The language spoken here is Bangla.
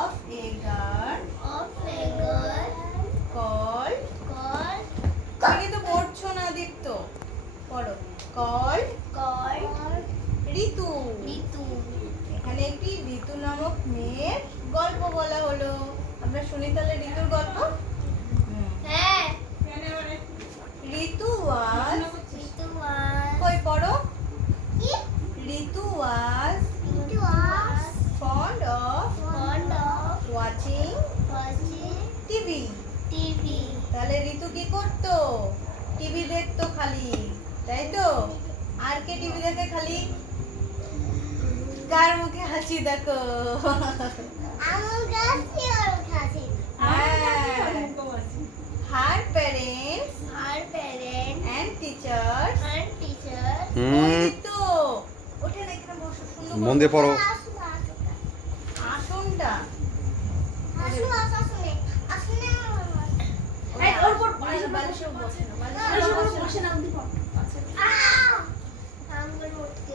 of a girl of a girl called? Called? তুমি তো পড়ছো না দীপ্ত। পড়ো। Called? Called? ঋতু। Ritu. এখানে একটি ঋতু নামক মেয়ের গল্প বলা হলো। আমরা শুনি তাহলে ঋতুর গল্প। হ্যাঁ। ঋতু ওয়াজ Ritu was কই পড়ো। কি? Ritu was Ritu was fond of fond of watching watching TV TV. তাহলে ঋতু কি করতো? টিভি দেখতো খালি তাই তো? আর কে টিভি দেখে খালি? কার মুখে হাসি দেখো? Her parents our parents and teachers and teachers হুম। তো ওঠেন এখানে বসো সুন্দর মন দিয়ে পড়ো। আসুন আসুন আসনটা। আসুন আসুন উপর বসে না বালিশের বসে না।